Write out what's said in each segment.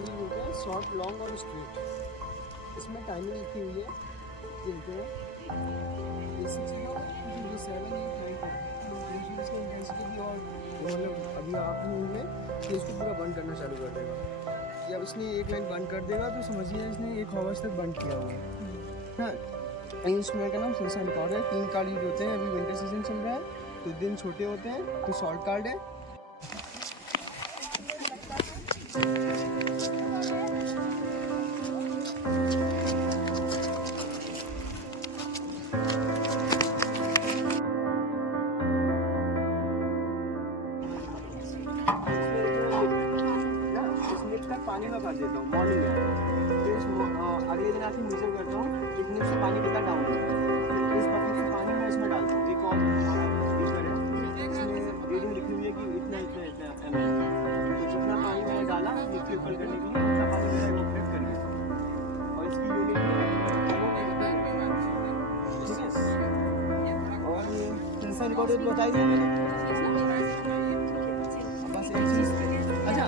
वाली रूट है, short, long और स्ट्रेट। इसमें टाइमिंग लिखी हुई है, देखते हैं AC चला ये 7 8 9 इसका इंटेंसिटी भी और मतलब अभी आप होंगे कि इसको पूरा बंद करना चालू कर देगा। कि अब इसने एक लाइन बंद कर देगा तो समझिए इसने 1 आवर्स तक बंद किया हुआ है। हाँ, इंस्ट्रूमेंट का नाम सनशाइन कार्ड है। 3 कार्ड यूज होते हैं, अभी विंटर सीजन चल रहा है तो दिन छोटे होते हैं तो शॉर्ट कार्ड है। पानी में भर देता हूँ मॉर्निंग में, फिर अगले दिन आके मेजर करता हूँ कितने से पानी कितना डाउन है, इस बकेट से पानी मैं इसमें डालता हूँ। एक और लीटर है, इसमें रीडिंग लिखी हुई है कि इतना इतना इतना ml, तो जितना पानी मैंने डाला लिक्विड फिल करने के लिए उतना पानी मैंने इवैपोरेट कर दिया और इसकी यूनिट ठीक है। और ये सेंसर रिकॉर्डेड बताई दिया मैंने। बस एक चीज़, अच्छा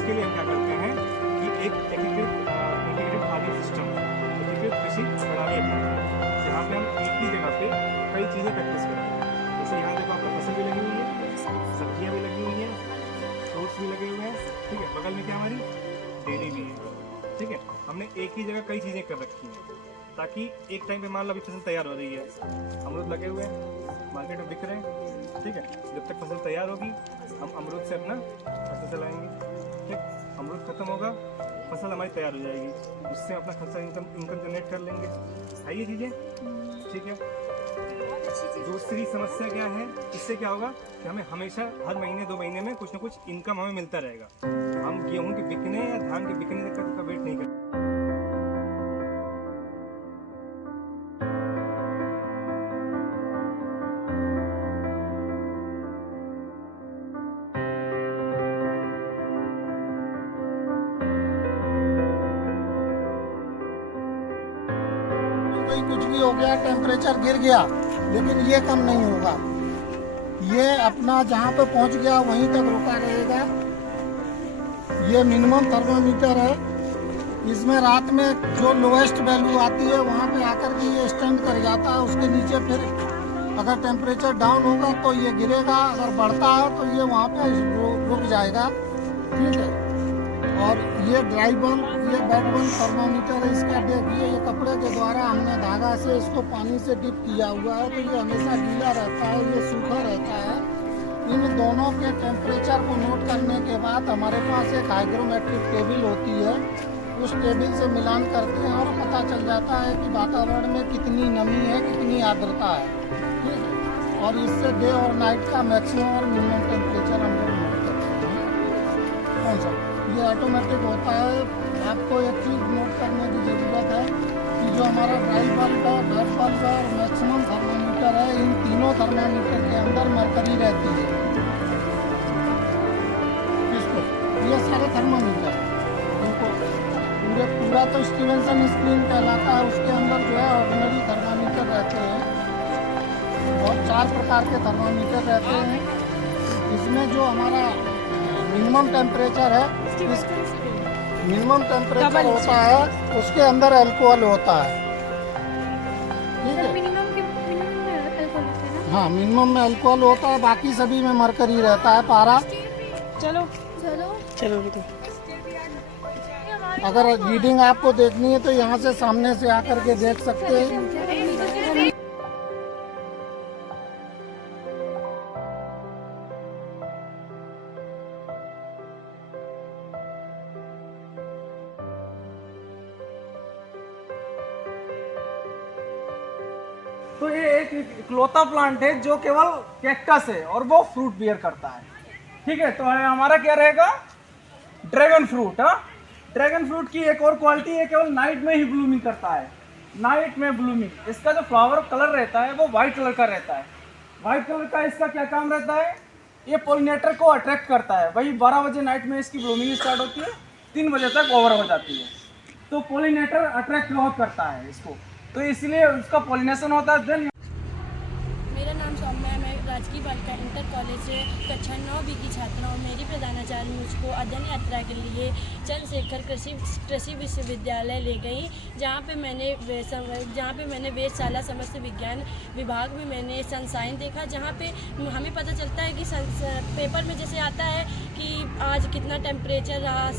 के लिए हम क्या करते हैं कि एक इंटीग्रेटेड फार्मिंग सिस्टम, एकीकृत कृषि प्रणाली अपनाते हैं, जहाँ पे हम एक ही जगह पे कई चीज़ें प्रैक्टिस करते हैं। जैसे यहाँ देखो आपका फसल भी लगी हुई है, सब्जियाँ भी लगी हुई हैं, फ्रूट्स भी लगे हुए हैं, ठीक है। बगल में क्या हमारी डेयरी भी है, ठीक है। हमने एक ही जगह कई चीज़ें कर रखी हैं ताकि एक टाइम पे मान लो अभी फसल तैयार हो रही है, अमरूद लगे हुए हैं, मार्केट में बिक रहे हैं, ठीक है। जब तक फसल तैयार होगी हम अमरूद से अपना खर्चा चलाएंगे, ठीक। अमरूद खत्म होगा, फसल हमारी तैयार हो जाएगी, उससे अपना खर्चा इनकम जनरेट कर लेंगे। सही है चीज़ें, ठीक है। दूसरी समस्या क्या है, इससे क्या होगा कि हमें हमेशा हर महीने 2 महीने में कुछ ना कुछ इनकम हमें मिलता रहेगा। हम गेहूँ के बिकने या धान के बिकने तक का वेट नहीं करते। कुछ भी हो गया, टेम्परेचर गिर गया, लेकिन ये कम नहीं होगा। ये अपना जहाँ पे पहुँच गया वहीं तक रुका रहेगा। ये मिनिमम थर्मामीटर है। इसमें रात में जो लोएस्ट वैल्यू आती है वहाँ पे आकर के ये स्टैंड कर जाता है। उसके नीचे फिर अगर टेम्परेचर डाउन होगा तो ये गिरेगा, अगर बढ़ता है तो ये वहाँ पे रुक जाएगा, ठीक है। और ये ड्राई बन, ये वेट बन थर्मामीटर है। इसका देखिए ये कपड़े के द्वारा हमने धागा से इसको पानी से डिप किया हुआ है, तो ये हमेशा गीला रहता है, ये सूखा रहता है। इन दोनों के टेम्परेचर को नोट करने के बाद हमारे पास एक हाइग्रोमेट्रिक टेबल होती है, उस टेबल से मिलान करते हैं और पता चल जाता है कि वातावरण में कितनी नमी है, कितनी आर्द्रता है, ठीक है। और इससे डे और नाइट का मैक्सिमम और मिनिमम टेम्परेचर हम लोग नोट करते हैं। कौन सा ये ऑटोमेटिक होता है। आपको एक चीज़ नोट करने की ज़रूरत है कि जो हमारा ड्राई बल्ब है, वेट बल्ब है और मैक्सिमम थर्मामीटर है, इन तीनों थर्मामीटर के अंदर मरकरी रहती है। इसको ये सारे थर्मामीटर इनको पूरा तो स्टीवेंसन स्क्रीन कहलाता है, उसके अंदर जो है ऑर्डिनरी थर्मामीटर रहते हैं और 4 प्रकार के थर्मामीटर रहते हैं। इसमें जो हमारा मिनिमम टेम्परेचर है, मिनिमम टेम्परेचर होता है, उसके अंदर अल्कोहल होता है, ठीक है। हाँ, मिनिमम में अल्कोहल होता है, बाकी सभी में मरकरी रहता है, पारा। चलो चलो चलो तो अगर रीडिंग आपको देखनी है तो यहाँ से सामने से आकर के देख सकते हैं। एक इकलौता प्लांट है जो केवल कैक्टस है और वो फ्रूट बियर करता है। ठीक है, तो हमारा क्या रहेगा, ड्रैगन फ्रूट। हाँ, ड्रैगन फ्रूट की एक और क्वालिटी है, केवल नाइट में ही ब्लूमिंग करता है, नाइट में ब्लूमिंग। इसका जो फ्लावर कलर रहता है वो वाइट कलर का रहता है। वाइट कलर का इसका क्या काम रहता है, ये पोलिनेटर को अट्रैक्ट करता है। वही 12 बजे नाइट में इसकी ब्लूमिंग स्टार्ट होती है, 3 बजे तक ओवर हो जाती है। तो पोलिनेटर अट्रैक्ट बहुत करता है इसको, तो इसलिए उसका पोलिनेशन होता है। देन मेरा नाम सौम्या है, मैं राजकीय बालिका इंटर कॉलेज कक्षा 9B की छात्रा हूँ। मेरी प्रधानाचार्य मुझको अध्ययन यात्रा के लिए चंद्रशेखर कृषि विश्वविद्यालय ले गई, जहाँ पे मैंने वेधशाला समस्त विज्ञान विभाग में मैंने सनसाइन देखा, जहाँ पे हमें पता चलता है कि पेपर में जैसे आता है कि आज कितना टेम्परेचर रहा,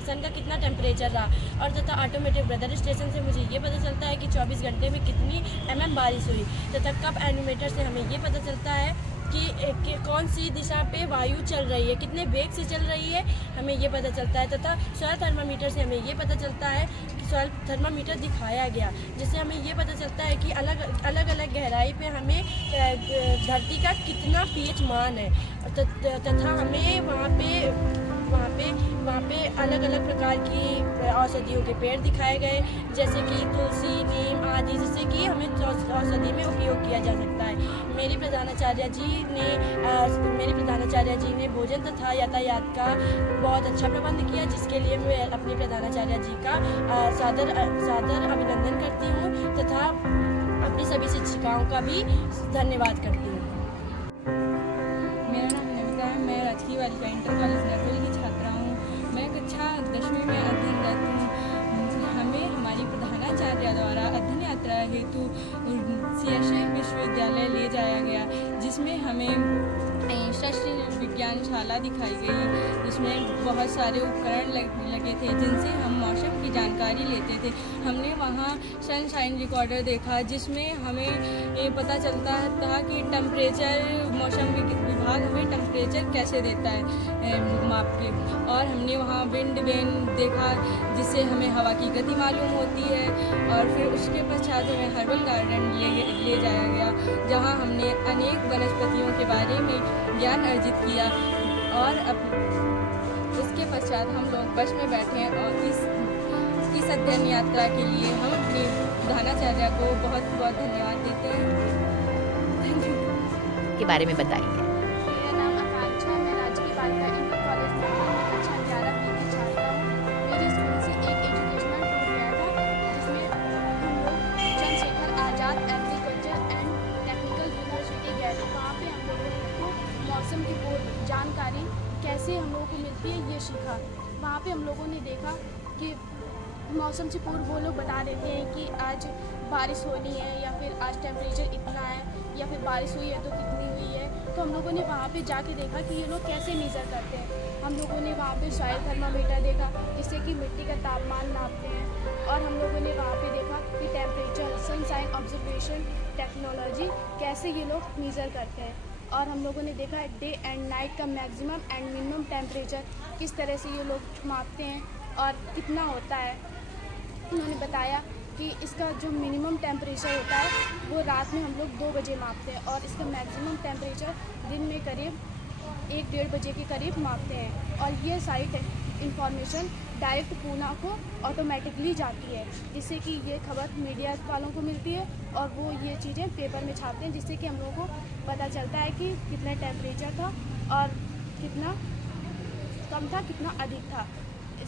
सन का कितना टेम्परेचर रहा, और तथा ऑटोमेटिक वेदर स्टेशन से मुझे ये पता चलता है कि 24 घंटे में कितनी mm बारिश हुई, तथा कप एनोमीटर से हमें ये पता चलता है कि कौन सी दिशा पे वायु चल रही है, कितने वेग से चल रही है, हमें ये पता चलता है। तथा सॉइल थर्मामीटर से हमें ये पता चलता है कि सॉइल थर्मामीटर दिखाया गया, जिससे हमें ये पता चलता है कि अलग अलग गहराई पे हमें धरती का कितना pH मान है, तथा हमें वहाँ पे अलग अलग प्रकार की औषधियों के पेड़ दिखाए गए, जैसे कि तुलसी, नीम आदि, जिससे कि हमें औषधि में उपयोग किया जा सकता है। मेरी प्रधानाचार्य जी ने भोजन तथा यातायात का बहुत अच्छा प्रबंध किया, जिसके लिए मैं अपने प्रधानाचार्य जी का सादर अभिनंदन करती हूँ, तथा अपनी सभी शिक्षिकाओं का भी धन्यवाद करती हूँ। मेरा नाम नमिता है, मैं राजकीय बालिका इंटर कॉलेज नरकोली की छात्रा हूँ। मैं कक्षा 10वीं में अध्ययनरत हूँ। हमें हमारी प्रधानाचार्य द्वारा अध्ययन यात्रा हेतु CSI विश्वविद्यालय ले जाया गया, जिसमें हमें शस्त्र विज्ञानशाला दिखाई गई, जिसमें बहुत सारे उपकरण लगे थे, जिनसे हम मौसम की जानकारी लेते थे। हमने वहाँ सनशाइन रिकॉर्डर देखा, जिसमें हमें ये पता चलता था कि टेम्परेचर, मौसम विभाग हमें टेम्परेचर कैसे देता है माप के। और हमने वहाँ विंड वेन देखा, जिससे हमें हवा की गति मालूम होती है। और फिर उसके पश्चात हमें हर्बल गार्डन ले जाया गया, जहाँ हमने अनेक वनस्पतियों के बारे में ज्ञान अर्जित किया। और उसके पश्चात हम लोग बस में बैठे, और इस अध्ययन यात्रा के लिए हम अपने प्रधानाचार्य को बहुत बहुत धन्यवाद देते हैं। Thank you. के बारे में बताइए। मेरा नाम आकांक्षा है, मैं राजकीय बालिका इंटर कॉलेज में कक्षा 11B की छात्रा हूँ। मेरे स्कूल से एक एजुकेशनल टूर गया था, जिसमें हम लोग Chandrashekhar Azad agriculture and technical university गए थे। वहाँ पे हम लोगों को मौसम की पूर्व जानकारी कैसे हम लोगों को मिलती है ये सीखा। वहाँ पे हम लोगों ने देखा कि मौसम से पूर्व वो लोग बता देते हैं कि आज बारिश होनी है, या फिर आज टेम्परेचर इतना है, या फिर बारिश हुई है तो कितनी हुई है। तो हम लोगों ने वहाँ पे जाके देखा कि ये लोग कैसे मेज़र करते हैं। हम लोगों ने वहाँ पे सॉइल थर्मामीटर देखा, जिससे कि मिट्टी का तापमान नापते हैं। और हम लोगों ने वहाँ पे देखा कि टेम्परेचर, सनशाइन ऑब्जर्वेशन टेक्नोलॉजी कैसे ये लोग मेज़र करते हैं। और हम लोगों ने देखा डे एंड नाइट का मैक्सिमम एंड मिनिमम टेम्परेचर किस तरह से ये लोग मापते हैं और कितना होता है। उन्होंने बताया कि इसका जो मिनिमम टेम्परेचर होता है वो रात में हम लोग 2 बजे मापते हैं, और इसका मैक्सिमम टेम्परेचर दिन में करीब 1-1.5 बजे के करीब मापते हैं। और ये सारी इंफॉर्मेशन डायरेक्ट पूना को ऑटोमेटिकली जाती है, जिससे कि ये खबर मीडिया वालों को मिलती है, और वो ये चीज़ें पेपर में छापते हैं, जिससे कि हम लोगों को पता चलता है कि कितना टेम्परेचर था और कितना कम था, कितना अधिक था।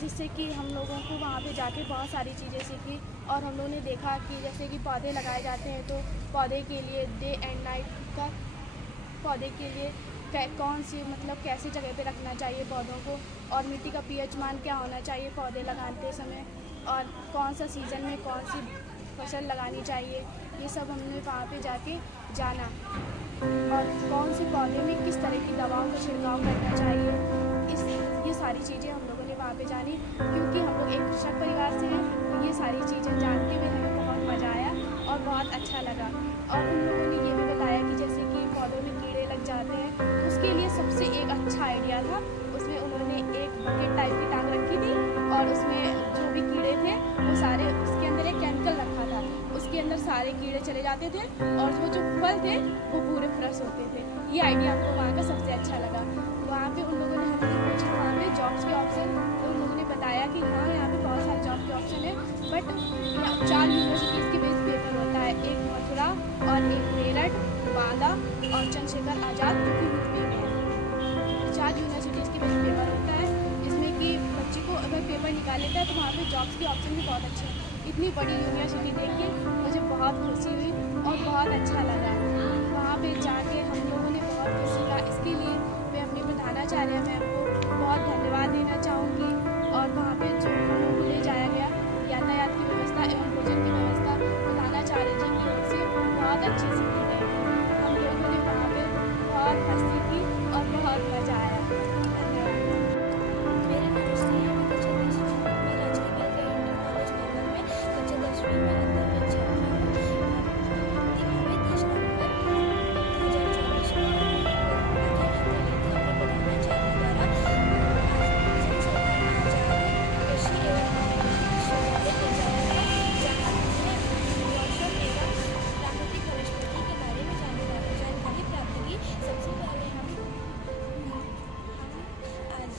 जिससे कि हम लोगों को वहाँ पे जाके बहुत सारी चीज़ें सीखी। और हम लोगों ने देखा कि जैसे कि पौधे लगाए जाते हैं, तो पौधे के लिए डे एंड नाइट का, पौधे के लिए कौन सी कैसी जगह पे रखना चाहिए पौधों को, और मिट्टी का pH मान क्या होना चाहिए पौधे लगाते समय, और कौन सा सीज़न में कौन सी फसल लगानी चाहिए, ये सब हमने वहाँ पे जाके जाना। और कौन से पौधे में किस तरह की दवाओं का छिड़काव करना चाहिए, ये सारी चीज़ें हम लोगों ने वहाँ पे जानी। क्योंकि हम लोग एक कृषक परिवार से हैं, तो ये सारी चीज़ें जानते हुए हमें बहुत मज़ा आया और बहुत अच्छा लगा। और उन लोगों ने ये भी बताया कि जैसे कि पौधों में कीड़े लग जाते हैं, तो उसके लिए सबसे एक अच्छा आइडिया था, उसमें उन्होंने एक बकेट टाइप की टांग रखी थी, और उसमें जो भी कीड़े थे वो सारे, उसके अंदर एक केमिकल रखा था, उसके अंदर सारे कीड़े चले जाते थे और वो जो फल थे वो पूरे फ्रेश होते थे। ये आइडिया हमको वहाँ का सबसे अच्छा लगा। वहाँ पे उन लोगों ने हमसे पूछा वहाँ पे जॉब्स के ऑप्शन, तो उन लोगों ने बताया कि हाँ यहाँ पे बहुत सारे जॉब के ऑप्शन है, बट 4 यूनिवर्सिटीज़ के बेस पेपर होता है, एक मथुरा और एक मेरठ, बांदा और चंद्रशेखर आज़ाद जो कि यूपी में है। 4 यूनिवर्सिटीज़ के बेस पेपर होता है, इसमें कि बच्चे को अगर पेपर निकाल लेता है तो वहाँ पे जॉब्स के ऑप्शन भी बहुत अच्छे हैं। इतनी बड़ी यूनिवर्सिटी देख के मुझे बहुत खुशी हुई और बहुत अच्छा लगा। वहाँ पे जाके हम लोगों ने बहुत कुछ सीखा। इसके लिए मैं अपने प्रधानाचार्य मैम को बहुत धन्यवाद देना चाहूँगी। और वहाँ पे जो हम लोगों को ले जाया गया, यातायात की व्यवस्था एवं भोजन की व्यवस्था प्रधानाचार्य जी की ओर से बहुत अच्छे से की गई। हम लोगों ने वहाँ पे बहुत मस्ती की और बहुत मज़ा आया। धन्यवाद। मेरा नाम श्रेया है, मैं कक्षा 10वीं में राजकीय बालिका इंटर कॉलेज नगर में कक्षा 10वीं में अध्ययन छात्रा हूँ। हमें 10 नवंबर 2024 को प्रधानाचार्य द्वारा चंद्रशेखर आज़ाद कृषि एवं विश्वविद्यालय ले जाया गया, जहाँ हमने वर्षों एवं प्राकृतिक वनस्पति के बारे में जानकारी प्राप्त की। सबसे पहले हम आज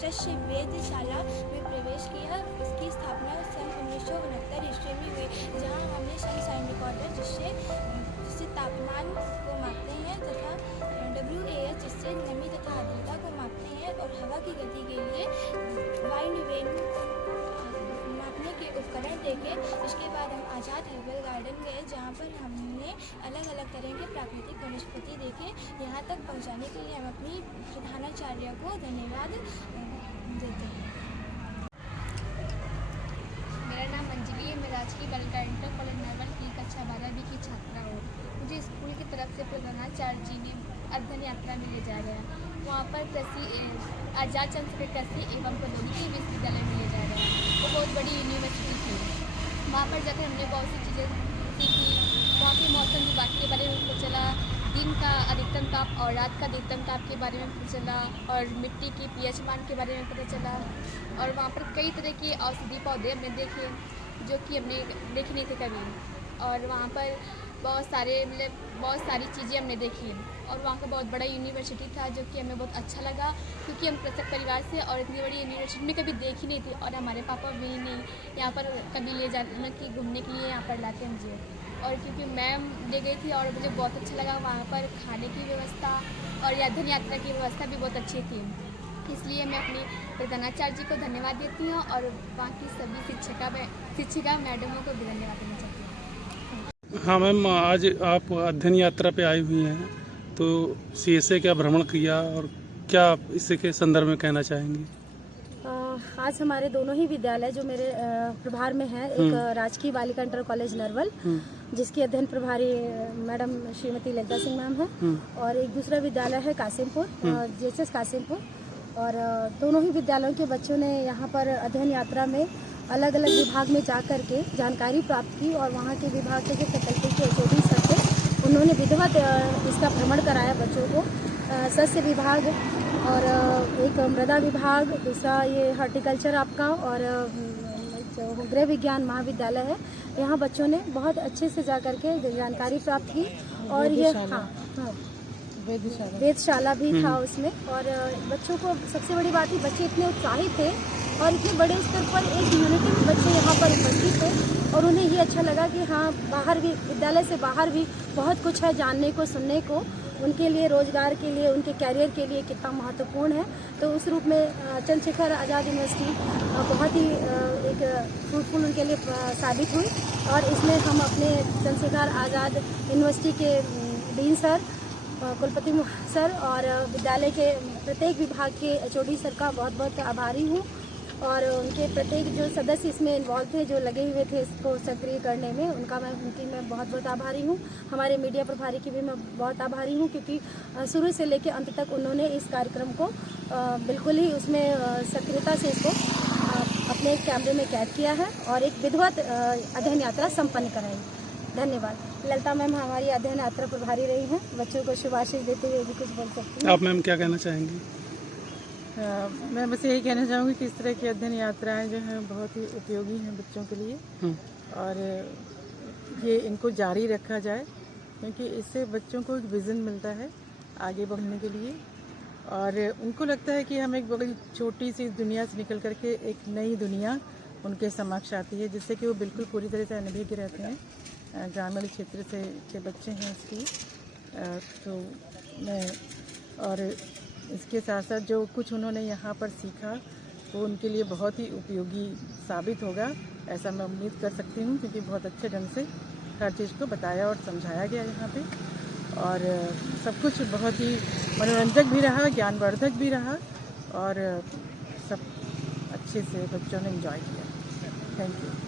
शस्य वेधशाला में प्रवेश किया। इसकी स्थापना सन 1969 ईस्वी में हुई, जहाँ हमने सनशाइन रिकॉर्डर जिससे तापमान को मापते हैं तथा WAH जिससे नमी तथा आर्द्रता को मापते हैं और हवा की गति के लिए वाइंड वेन मापने के उपकरण देखे। इसके बाद हम आज़ाद हर्बल गार्डन गए, जहाँ पर हमने अलग अलग तरह के प्राकृतिक वनस्पति देखे। यहाँ तक पहुँचाने के लिए हम अपनी प्रधानाचार्य को धन्यवाद देते हैं। मेरा नाम अंजलि है, मैं राजकीय बालिका इंटर कॉलेज नरवल की कक्षा 12वीं की छात्रा हूँ। मुझे स्कूल की तरफ से प्रधानाचार्य जी ने अध्ययन यात्रा में ले जाया गया। वहाँ पर आज़ाद चंद्रशेखर कृषि एवं प्रौद्योगिकी विश्वविद्यालय में ले जाया गया। वो बहुत बड़ी यूनिवर्सिटी थी। वहाँ पर जाकर हमने बहुत सी चीज़ें सीखी। वहाँ के मौसम विभाग के बारे में पता चला, दिन का अधिकतम ताप और रात का अधिकतम ताप के बारे में पता चला, और मिट्टी की pH मान के बारे में पता चला। और वहाँ पर कई तरह के औषधि पौधे हमने देखे जो कि हमने देखे नहीं थे कभी। और वहाँ पर बहुत सारी चीज़ें हमने देखी। और वहाँ का बहुत बड़ा यूनिवर्सिटी था जो कि हमें बहुत अच्छा लगा, क्योंकि हम कृषक परिवार से और इतनी बड़ी यूनिवर्सिटी में कभी देखी नहीं थी। और हमारे पापा भी नहीं यहाँ पर कभी ले जाने की घूमने के लिए यहाँ पर लाते मुझे। और क्योंकि मैम ले गई थी और मुझे बहुत अच्छा लगा। वहाँ पर खाने की व्यवस्था और अध्ययन यात्रा की व्यवस्था भी बहुत अच्छी थी। इसलिए मैं अपनी प्रधानाचार्य जी को धन्यवाद देती हूँ और वहाँ की सभी शिक्षिका मैडमों को भी धन्यवाद देना चाहती हूँ। हाँ मैम, आज आप अध्ययन यात्रा पे आई हुई हैं, तो CSA क्या भ्रमण किया और क्या आप इसके संदर्भ में कहना चाहेंगी? आज हमारे दोनों ही विद्यालय जो मेरे प्रभार में है, एक राजकीय बालिका इंटर कॉलेज नरवल जिसकी अध्ययन प्रभारी मैडम श्रीमती ललिता सिंह मैम है, और एक दूसरा विद्यालय है कासिमपुर JHS कासिमपुर। और दोनों ही विद्यालयों के बच्चों ने यहाँ पर अध्ययन यात्रा में अलग अलग विभाग में जा कर के जानकारी प्राप्त की। और वहाँ के विभाग के जो फैकल्टी के HOD सर थे, उन्होंने विधिवत इसका भ्रमण कराया बच्चों को। सस्य विभाग और एक मृदा विभाग, दूसरा ये हॉर्टिकल्चर आपका, और जो गृह विज्ञान महाविद्यालय है, यहाँ बच्चों ने बहुत अच्छे से जा कर के जानकारी प्राप्त की। और ये वेधशाला भी था उसमें। और बच्चों को सबसे बड़ी बात है, बच्चे इतने उत्साहित थे और इतने बड़े स्तर पर एक यूनिटी में बच्चे यहाँ पर उपस्थित थे। और उन्हें ये अच्छा लगा कि हाँ, बाहर भी, विद्यालय से बाहर भी बहुत कुछ है जानने को, सुनने को, उनके लिए रोजगार के लिए, उनके कैरियर के लिए कितना महत्वपूर्ण है। तो उस रूप में चंद्रशेखर आज़ाद यूनिवर्सिटी बहुत ही एक फ्रूटफुल उनके लिए साबित हुई। और इसमें हम अपने चंद्रशेखर आज़ाद यूनिवर्सिटी के डीन सर, कुलपति सर और विद्यालय के प्रत्येक विभाग के HOD सर का बहुत बहुत आभारी हूँ। और उनके प्रत्येक जो सदस्य इसमें इन्वॉल्व थे, जो लगे हुए थे इसको सक्रिय करने में, उनकी मैं बहुत बहुत आभारी हूँ। हमारे मीडिया प्रभारी की भी मैं बहुत आभारी हूँ, क्योंकि शुरू से लेकर अंत तक उन्होंने इस कार्यक्रम को बिल्कुल ही उसमें सक्रियता से इसको अपने कैमरे में कैद किया है और एक विधिवत अध्ययन यात्रा संपन्न कराई। धन्यवाद। ललिता मैम हमारी अध्ययन यात्रा प्रभारी रही हैं। बच्चों को शुभाशीष देते हुए भी कुछ बोल सकती हैं? आप मैम क्या कहना चाहेंगी? मैं बस यही कहना चाहूँगी कि इस तरह की अध्ययन यात्राएं जो हैं बहुत ही उपयोगी हैं बच्चों के लिए। और ये इनको जारी रखा जाए, क्योंकि इससे बच्चों को एक विज़न मिलता है आगे बढ़ने के लिए, और उनको लगता है कि हम एक बड़ी छोटी सी दुनिया से निकल करके एक नई दुनिया उनके समक्ष आती है, जिससे कि वो बिल्कुल पूरी तरह से अनभिज्ञ रहते हैं। ग्रामीण क्षेत्र से के बच्चे हैं इसलिए, तो मैं और इसके साथ साथ जो कुछ उन्होंने यहाँ पर सीखा वो उनके लिए बहुत ही उपयोगी साबित होगा, ऐसा मैं उम्मीद कर सकती हूँ, क्योंकि बहुत अच्छे ढंग से हर चीज़ को बताया और समझाया गया यहाँ पे, और सब कुछ बहुत ही मनोरंजक भी रहा, ज्ञानवर्धक भी रहा, और सब अच्छे से बच्चों ने एंजॉय किया। Thank you.